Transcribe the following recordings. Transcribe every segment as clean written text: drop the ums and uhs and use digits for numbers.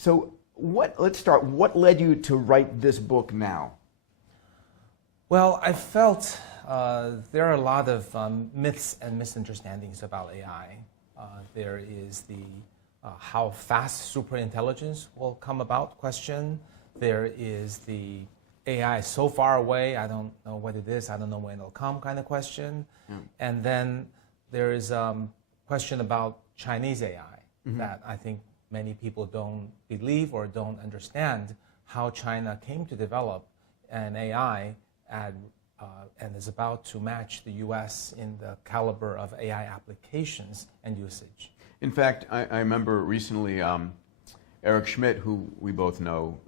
So let's start. What led you to write this book now? Well, I felt there are a lot of myths and misunderstandings about AI. There is the how fast superintelligence will come about question. There is the AI is so far away, I don't know what it is, I don't know when it'll come kind of question. And then there is question about Chinese AI that I think many people don't believe or don't understand how China came to develop an AI and is about to match the US in the caliber of AI applications and usage. In fact, I remember recently Eric Schmidt, who we both know,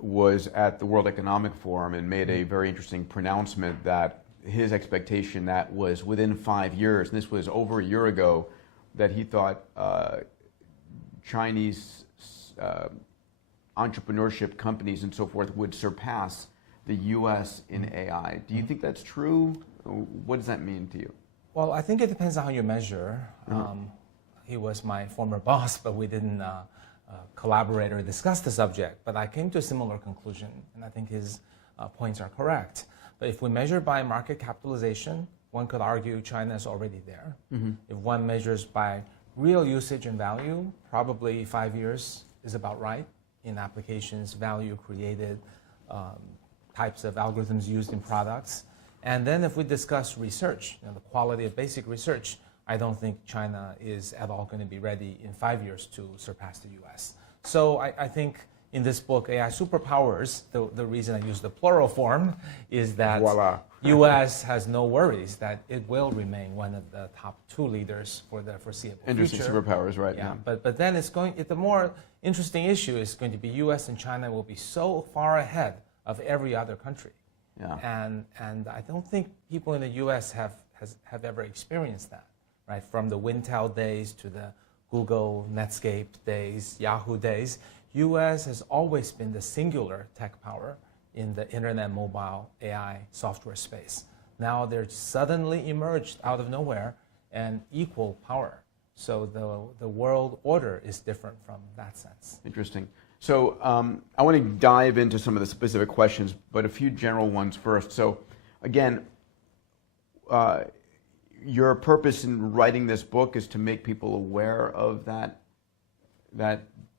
was at the World Economic Forum and made a very interesting pronouncement that his expectation that was within 5 years, and this was over a year ago, that he thought Chinese entrepreneurship companies and so forth would surpass the U.S. in AI. Do you think that's true? What does that mean to you? Well, I think it depends on how you measure. He was my former boss, but we didn't collaborate or discuss the subject. But I came to a similar conclusion, and I think his points are correct. But if we measure by market capitalization, one could argue China is already there. If one measures by real usage and value, probably 5 years is about right in applications, value created, types of algorithms used in products. And then if we discuss research, the quality of basic research, I don't think China is at all going to be ready in 5 years to surpass the US. So I think in this book, AI Superpowers, the reason I use the plural form is that Voila. US has no worries that it will remain one of the top 2 leaders for the foreseeable Interesting future. superpowers, right? Yeah, but then the more interesting issue is going to be US and China will be so far ahead of every other country. Yeah. And I don't think people in the US have ever experienced that, right? From the Wintel days to the Google, Netscape days, Yahoo days, US has always been the singular tech power in the internet, mobile, AI, software space. Now they're suddenly emerged out of nowhere and equal power. So the world order is different from that sense. Interesting. So I want to dive into some of the specific questions, but a few general ones first. So again, your purpose in writing this book is to make people aware of that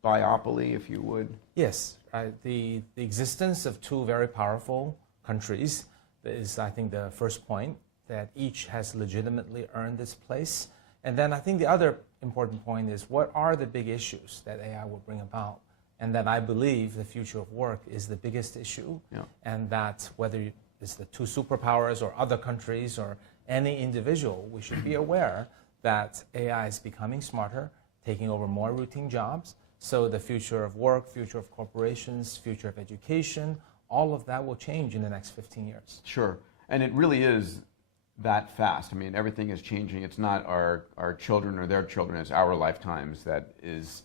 biopoly, if you would. Yes, the existence of 2 very powerful countries is, I think, the first point, that each has legitimately earned its place. And then I think the other important point is, what are the big issues that AI will bring about? And that I believe the future of work is the biggest issue, and that whether it's the 2 superpowers or other countries or any individual, we should be aware that AI is becoming smarter, taking over more routine jobs. So the future of work, future of corporations, future of education, all of that will change in the next 15 years. Sure, and it really is that fast. I mean, everything is changing. It's not our children or their children, it's our lifetimes that is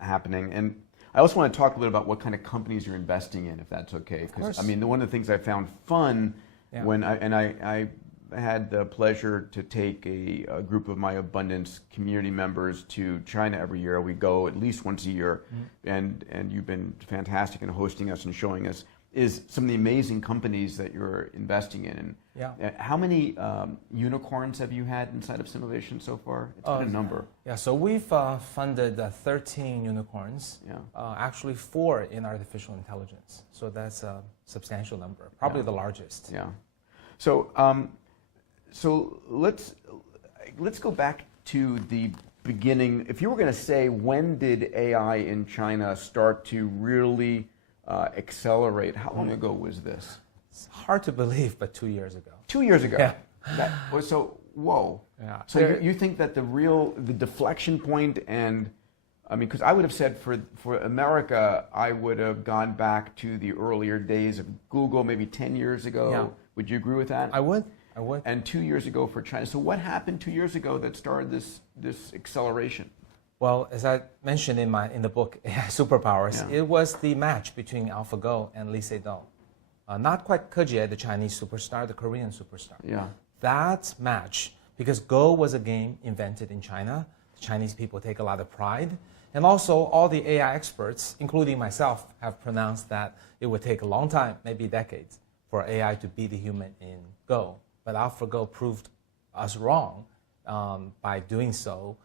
happening. And I also want to talk a little about what kind of companies you're investing in, if that's okay. Because I mean, one of the things I found fun when I had the pleasure to take a group of my Abundance community members to China every year. We go at least once a year, and you've been fantastic in hosting us and showing us is some of the amazing companies that you're investing in. And how many unicorns have you had inside of Sinovation so far? It's been a number. Yeah, so we've funded 13 unicorns, actually 4 in artificial intelligence. So that's a substantial number, probably the largest. Yeah. So so let's go back to the beginning. If you were going to say, when did AI in China start to really accelerate? How long ago was this? It's hard to believe, but 2 years ago. 2 years ago? Yeah. So, whoa. Yeah. So you think that the deflection point, and I mean, because I would have said for America, I would have gone back to the earlier days of Google, maybe 10 years ago. Yeah. Would you agree with that? I would. And 2 years ago for China. So what happened 2 years ago that started this acceleration? Well, as I mentioned in the book AI Superpowers, it was the match between AlphaGo and Lee Sedol. Not quite Ke Jie, the Chinese superstar, the Korean superstar. Yeah. That match, because Go was a game invented in China, the Chinese people take a lot of pride, And also, all the AI experts, including myself, have pronounced that it would take a long time, maybe decades, for AI to beat the human in Go. But AlphaGo proved us wrong by doing so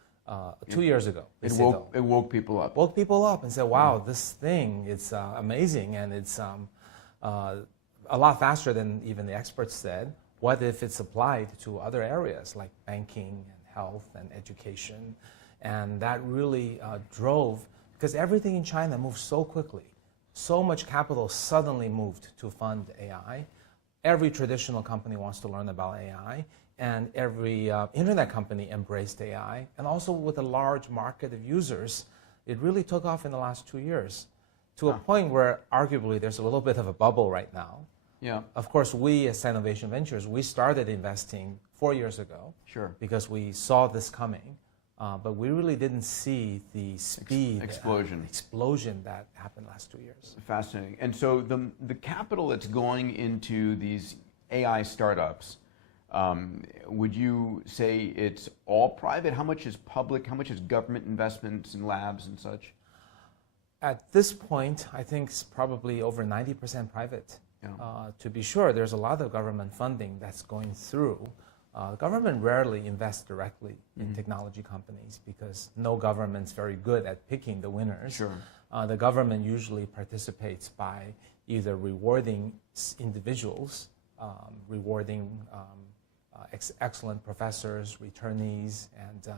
2 years ago. It woke people up. Woke people up and said, wow, this thing is amazing, and it's a lot faster than even the experts said. What if it's applied to other areas like banking and health and education? And that really drove, because everything in China moves so quickly. So much capital suddenly moved to fund AI. Every traditional company wants to learn about AI, and every internet company embraced AI. And also with a large market of users, it really took off in the last 2 years to a point where arguably there's a little bit of a bubble right now. Yeah. Of course, we as Sinovation Ventures, we started investing 4 years ago. Sure. Because we saw this coming. But we really didn't see the speed explosion that happened last 2 years. Fascinating. And so the capital that's going into these AI startups, would you say it's all private? How much is public? How much is government investments in labs and such? At this point, I think it's probably over 90% private. Yeah. To be sure, there's a lot of government funding that's going through. Government rarely invests directly in technology companies because no government's very good at picking the winners. Sure. The government usually participates by either rewarding individuals, rewarding excellent professors, returnees, and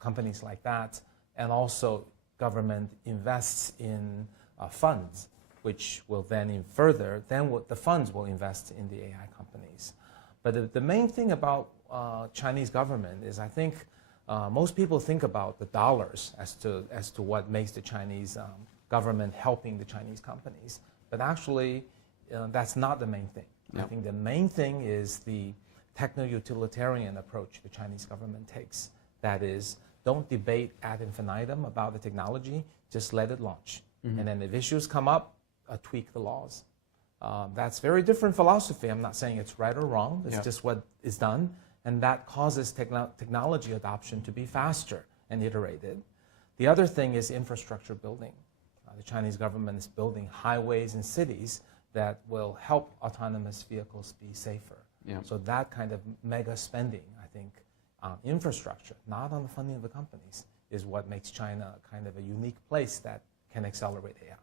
companies like that. And also government invests in funds, which will then the funds will invest in the AI companies. But the main thing about Chinese government is I think most people think about the dollars as to what makes the Chinese government helping the Chinese companies. But actually, that's not the main thing. Yep. I think the main thing is the techno-utilitarian approach the Chinese government takes. That is, don't debate ad infinitum about the technology, just let it launch. And then if issues come up, tweak the laws. That's very different philosophy. I'm not saying it's right or wrong. It's just what is done. And that causes technology adoption to be faster and iterated. The other thing is infrastructure building. The Chinese government is building highways and cities that will help autonomous vehicles be safer. Yeah. So that kind of mega spending, I think, on infrastructure, not on the funding of the companies, is what makes China kind of a unique place that can accelerate AI.